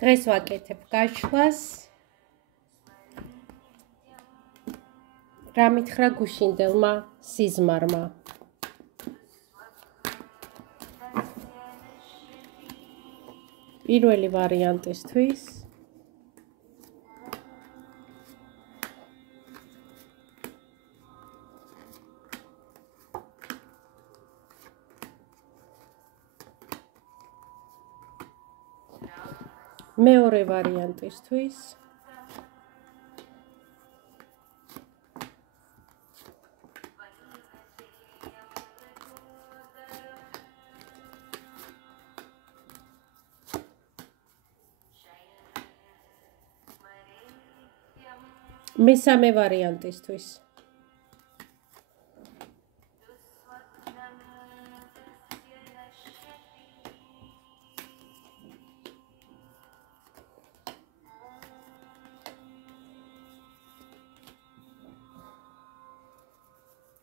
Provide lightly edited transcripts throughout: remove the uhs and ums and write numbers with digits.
დღეს ვაკეთებ გაშლას. რა მითხრა გუშინდელმა სიზმარმა. პირველი ვარიანტისთვის მეორე ვარიანტისთვის მესამე ვარიანტისთვის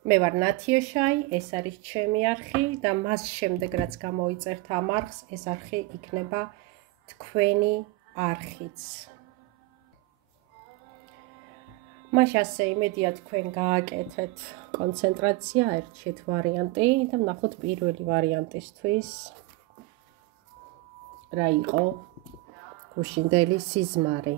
მე ვარ ნათია შაი, ეს არის ჩემი არხი და მას შემდეგ რაც გამოიწერთ ამ არხს, ეს არხი იქნება თქვენი არხიც. მას ასე იმედია თქვენ გააკეთეთ კონცენტრაცია, ერჩიეთ ვარიანტი და ვნახოთ პირველი ვარიანტისთვის რა იყო გუშინდელი სიზმარი.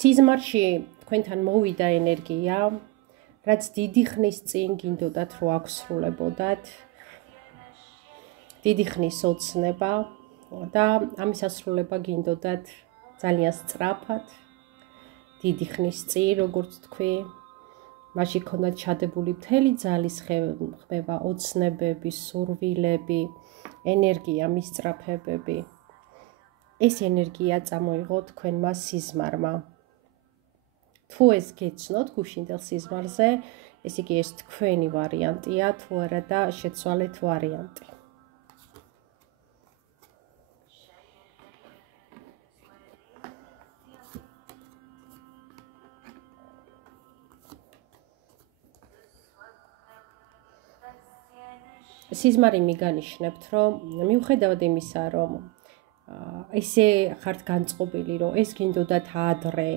სიზმარში თქვენთან მოვიდა ენერგია, რაც დიდი ხნის წინ გინდოდათ რომ აღსრულებოდათ, დიდი ხნის ოცნება და ამის ასრულება გინდოდათ ძალიან სწრაფად, დიდი ხნის წინ, როგორც თქვი, მაშინ ქონდათ ჩადებული მთელი ძალის ხმება, ოცნებები, სურვილები, ენერგია, მისწრაფებები. ეს ენერგია წამოიღო თქვენმა სიზმარმა. თუ ეს გეცნოთ გუშინდელ სიზმარზე, ეს იგი ეს თქვენი ვარიანტია, თუ არა და შეცვალეთ ვარიანტი. სიზმარი მიგანიშნებთ, რომ მიუხედავად იმისა, რომ ესე ხართ განწყობილი, რომ ეს გინდოდათ ადრე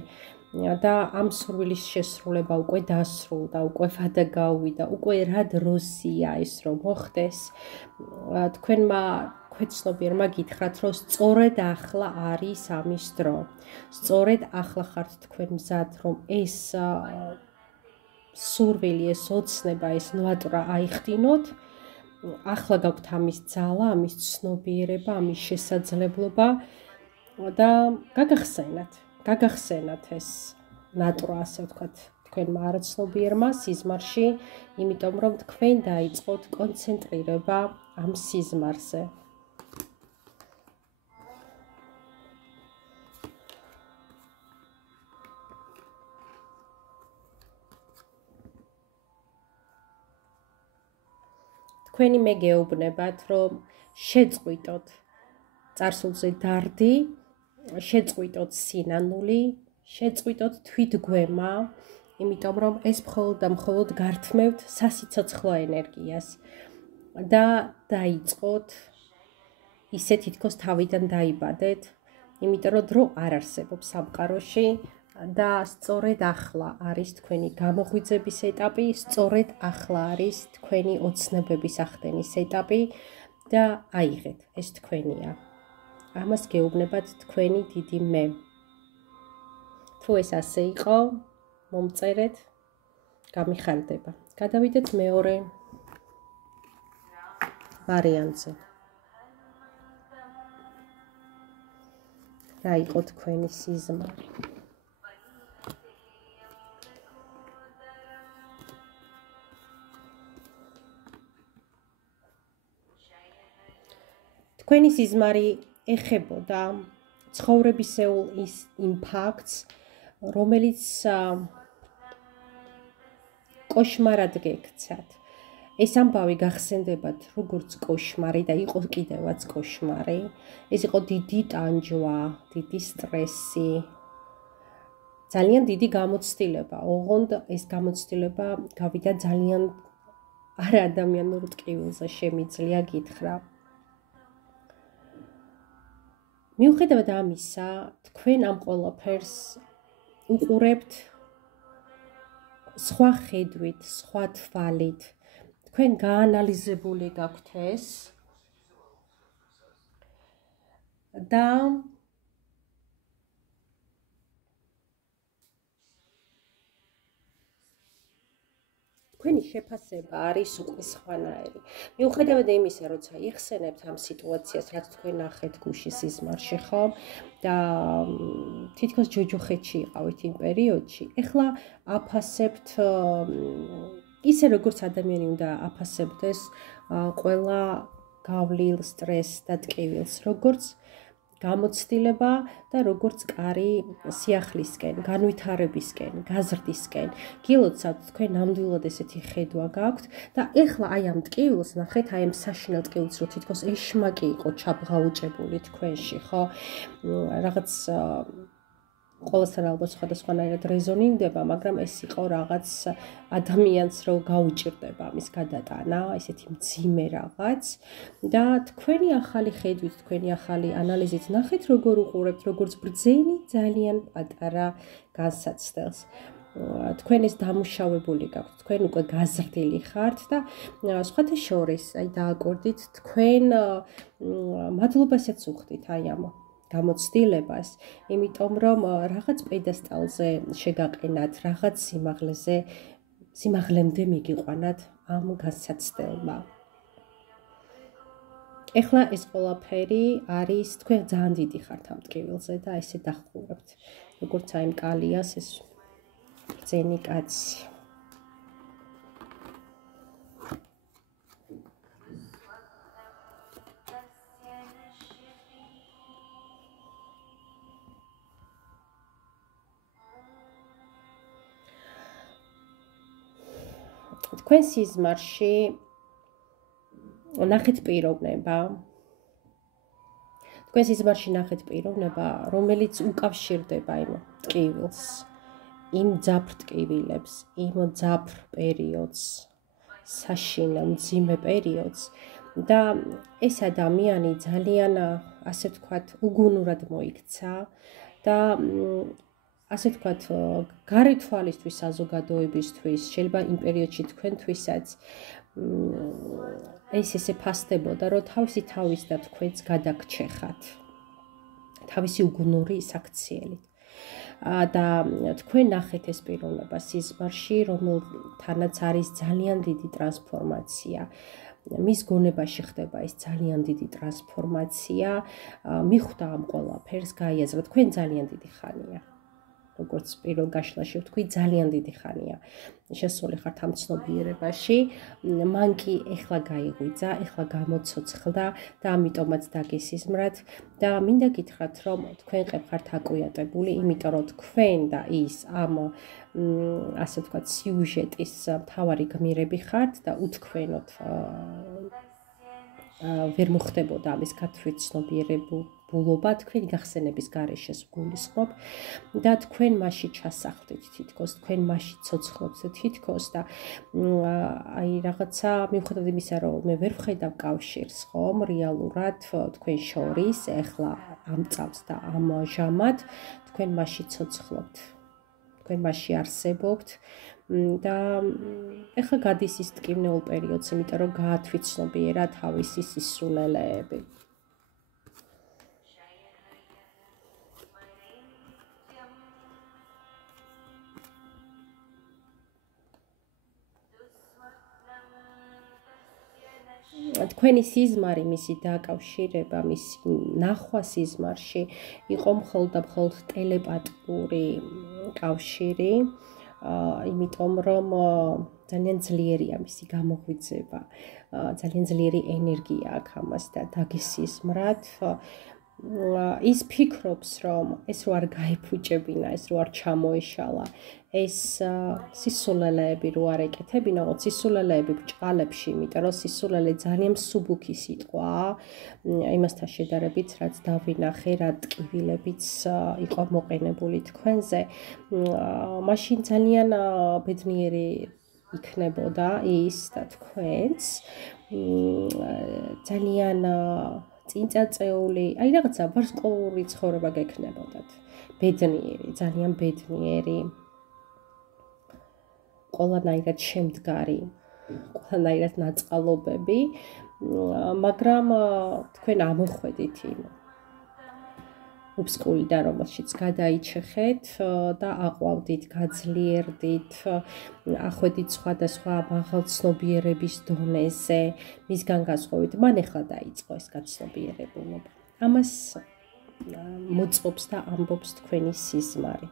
და ამ სურვილის შესრულება უკვე დასრულდა, უკვე ვადა გავიდა, უკვე რა დროსია ეს რომ მოხდეს. თქვენმა ქვეცნობიერმა გითხრათ, რომ სწორედ ახლა არის ამის დრო. სწორედ ახლა ხართ თქვენ მზად, რომ ეს სურვილი, ეს ოცნება, ეს ნვატრა აიხდინოთ. ახლა გაქვთ ამის ძალა, ამის ცნობიერება, ამის შესაძლებლობა და გაგახსენათ ეს ნატრა, ასე ვთქვათ, თქვენმა არაცნობიერმა სიზმარში, იმიტომ რომ თქვენ დაიწყოთ კონცენტრირება ამ სიზმარზე. თქვენი მე გეუბნებათ, რომ შეწყვიტოთ წარსულზე დარდი, შეწყვიტოთ სინანული, შეწყვიტოთ თვითგვემა, იმიტომ რომ ეს მხოლოდ და მხოლოდ გართმევთ სასიცოცხლო ენერგიას და დაიწყოთ ისე თითქოს თავიდან დაიბადეთ, იმიტომ რომ დრო არ არსებობს სამყაროში და სწორედ ახლა არის თქვენი გამოღვიძების ეტაპი, სწორედ ახლა არის თქვენი ოცნებების ახდენის ეტაპი და აიღეთ, ეს თქვენია. ამას გეუბნებათ თქვენი დიდი მე. თუ ეს ასე იყო, მომწერეთ, გამიხარდება. გადავიდეთ მეორე ვარიანტზე. რა იყო თქვენი სიზმარი? თქვენი სიზმარი ეხებოდა ცხოვრებისეულ ის იმპაქტს, რომელიც კოშმარად გექცათ. ეს ამბავი გახსენდებათ როგორც კოშმარი და იყო კიდევაც კოშმარი. ეს იყო დიდი ტანჯვა, დიდი სტრესი, ძალიან დიდი გამოცდილება. ოღონდ ეს გამოცდილება გავიდა ძალიან არაადამიანურ ტკივილზე, შემიძლია გითხრა. მიუხედავად ამისა, თქვენ ამ ყველაფერს უყურებთ სხვა ხედვით, სხვა თვალით. თქვენ გაანალიზებული გაქვთ ეს და თქვენი შეფასება არის უკვე სხვანაირი. მიუხედავად იმისა, როცა იხსენებთ ამ სიტუაციას, რაც თქვენ ნახეთ გუშინ სიზმარში, ხო? და თითქოს ჯოჯოხეთში იყავით იმ პერიოდში. ეხლა აფასებთ ისე როგორც ადამიანი უნდა აფასებდეს ყველა გავლილ სტრესს და ტკივილს, როგორც გამოცდილება და როგორც კარი სიახლისკენ, განვითარებისკენ, გაზრდისკენ. გილოცავთ თქვენ ნამდვილად ესეთი ხედვა გაქვთ და ეხლა აი ამ ტკივილს ნახეთ, აი ამ საშინელ ტკივილს, რომ თითქოს ეშმაკი იყო ჩაბღაუჭებული თქვენში, ხო? რაღაც ყველასთან ალბათ სხვადასხვანაირად რეზონირდება, მაგრამ ეს იყო რაღაც ადამიანს რო გაუჭირდება მის გადატანა, ესეთი მძიმე რაღაც და თქვენი ახალი ხედვით, თქვენი ახალი ანალიზით ნახეთ, როგორ უყურებთ, როგორც ბრძენი ძალიან პატარა განსაცდელს. თქვენ ეს დამუშავებული გაქვთ, თქვენ უკვე გაზრდილი ხართ და სხვათა შორის, აი დააკორდით, თქვენ მადლობასაც უხდით აი ამ გამოცდილებას, იმიტომ რომ რაღაც პედესტალზე შეგაყენათ, რაღაც სიმაღლემდე მიგიყვანათ ამ განსაცდელმა. ეხლა ეს ყველაფერი არის, თქვენ ძალიან დიდი ხართ ამ ტკივილზე და ესე დახურებთ, როგორც აი ამ კალიას ეს ბრძენი კაცი. თქვენ სიზმარში ნახეთ პიროვნება. თქვენ სიზმარში ნახეთ პიროვნება, რომელიც უკავშირდება იმ ტკივილს, იმ ძაფრ ტკივილებს, იმ ძაფრ პერიოდს, საშინელ მძიმე პერიოდს და ეს ადამიანი ძალიან, ასე ვთქვათ, უგუნურად მოიქცა და ასე ვთქვათ, გარე თვალისთვის, საზოგადოებისთვის, შეიძლება იმ პერიოდში თქვენთვისაც ესე ფასდებოდა, რომ თავისი თავის და თქვენც გადაგჩეხათ. თავისი უგუნური საქციელით. და თქვენ ნახეთ ეს პიროვნება სიზმარში, რომელთანაც არის ძალიან დიდი ტრანსფორმაცია. მის გონებაში ხდება ეს ძალიან დიდი ტრანსფორმაცია, მიხვდა ამ ყველაფერს, გაიაზრა, თქვენ ძალიან დიდი ხანია. როგორც პირველ გაშლაში ვთქვი, ძალიან დიდი ხანია შესული ხართ ამ ცნობიერებაში, მან კი ეხლა გაიღვიძა, ეხლა გამოცოცხლდა და ამიტომაც დაგესიზმრათ და მინდა გითხრათ, რომ თქვენ ხართ აკვიატებული, იმიტომ რომ თქვენ და ის ამ ასე ვთქვათ სიუჟეტის მთავარი გმირები ხართ და უთქვენოდ ვერ მოხდებოდა ამის გათვლით ცნობიერებულობა, თქვენი გახსენების გარეშე გულისხმობ და თქვენ მასში ჩასახლდით თითქოს, თქვენ მასში ცოცხლობთ თითქოს და აი რაღაცა მიუხედავად იმისა, რომ მე ვერ ვხედავ კავშირს, ხომ, რეალურად თქვენ შორის, ეხლა ამ წამს და ამჟამად თქვენ მასში ცოცხლობთ, თქვენ მასში არსებობთ და ეხლა გადის ის ტკივნეულ პერიოდს, იმიტომ რომ გაათვითცნობიერა თავისი სისულელეები. თქვენი სიზმარი, მისი დაკავშირება, მისი ნახვა სიზმარში იყო მხოლოდ და მხოლოდ ტელეპათიური კავშირი, იმიტომ რომ ძალიან ძლიერია მისი გამოღვიძება, ძალიან ძლიერი ენერგია აქვს ამას და დაგესიზმრათ. ის ფიქრობს, რომ ეს რო არ გაიფუჭებინა, ეს რო არ ჩამოეშალა, ეს სისულელეები რო არ ეკეთებინა, ოღონდ სისულელეები ბრჭყალებში, იმიტომ რომ სისულელე ძალიან მსუბუქი სიტყვაა, იმასთან შედარებით, რაც დავინახე, რა ტკივილებიც იყო მოყენებული თქვენზე, მაშინ ძალიან ბედნიერი იქნებოდა ის და თქვენც, ძალიან წინწაწეული, აი რაღაცა ვარსკვლავური ცხოვრება გექნებოდათ. ბედნიერი, ძალიან ბედნიერი. ყველანაირად შემდგარი, ყველანაირად ნაწყალობები, მაგრამ თქვენ ამოხვედით იმ უბსკულიდან, რომელშიც გადაიჩეხეთ და აყვავდით, გაძლიერდით, ახვედით სხვადასხვა მაღალ ცნობიერების დონეზე, მისგან გასხოვით, მან ახლა დაიწყო ეს გაცნობიერებულობა. ამას მოწყობს და ამბობს თქვენი სიზმარი,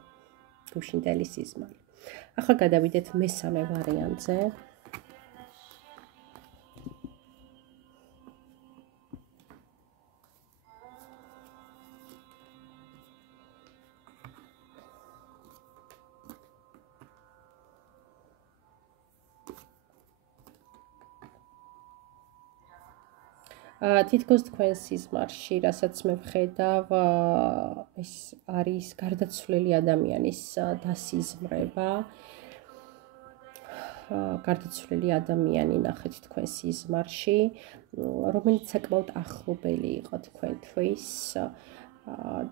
გუშინდელი სიზმარი. ახლა გადავიდეთ მესამე ვარიანტზე. თითქოს თქვენ სიზმარში, რასაც მე ვხედავ, ეს არის გარდაცვლილი ადამიანის დასიზმრება. გარდაცვლილი ადამიანი ნახეთ თქვენ სიზმარში, რომელიც საკმაოდ ახლობელი იყო თქვენთვის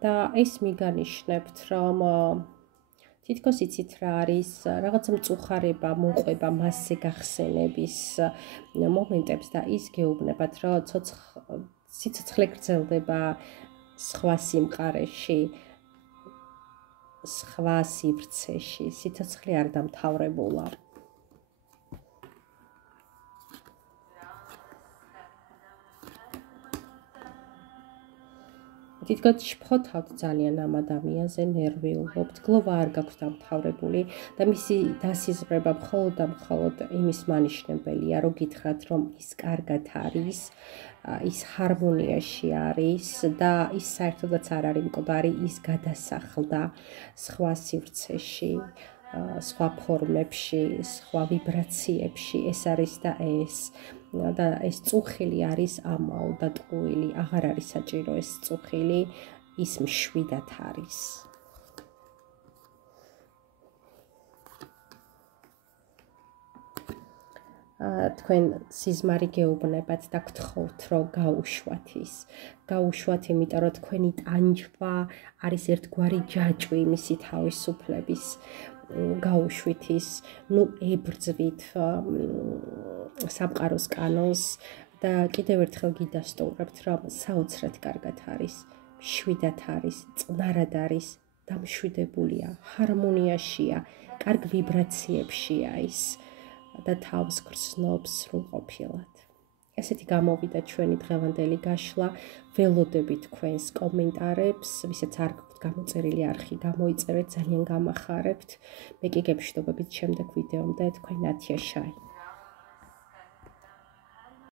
და ეს მიგანიშნებთ, რომ თითქოს იცით რა არის, რაღაცა მწუხარება, მოყვება მასზე გახსენების მომენტებს და ის გეუბნებათ, რომ სიცოცხლე გრძელდება სხვა სიმყარეში, სხვა სივრცეში, სიცოცხლე არ დამთავრებულა. თითქოს შფოთავთ ძალიან ამ ადამიანზე, ნერვიულობთ, გლოვა არ გაქვთ დამთავრებული და მისი დასიზმრება მხოლოდ და მხოლოდ იმის მანიშნებელია, რომ გითხრათ, რომ ის კარგად არის, ის ჰარმონიაში არის და ის საერთოდაც არ არის მკვდარი, ის გადასახლდა სხვა სივრცეში, სხვა ფორმებში, სხვა ვიბრაციებში, ეს არის და ეს წუხილი არის ამაო და ტყუილი, აღარ არის საჭირო ეს წუხილი, ის მშვიდად არის. თქვენ სიზმარი გეუბნებათ და გთხოვთ, რომ გაუშვათ ის. გაუშვათ, იმიტომ რომ თქვენი ტანჯვა არის ერთგვარი ჯაჭვი მისი თავისუფლების. გაუშვით ის, ებრძვით სამყაროს კანონს და კიდევ ერთხელ გიდასტურებთ, რომ საოცრად კარგად არის, მშვიდად არის, წყნარად არის, დამშვიდებულია, ჰარმონიაშია, კარგ ვიბრაციებშია ის და თავს გრძნობს სრულყოფილად. ესეთი გამოვიდა ჩვენი დღევანდელი გაშლა. ველოდებით თქვენს კომენტარებს, ვისაც არ გაქვთ გამოწერილი არხი, გამოიწერეთ, ძალიან გამახარებთ. მე კი გეშდობებით შემდეგ ვიდეომდე, თქვენ ნათია შაი.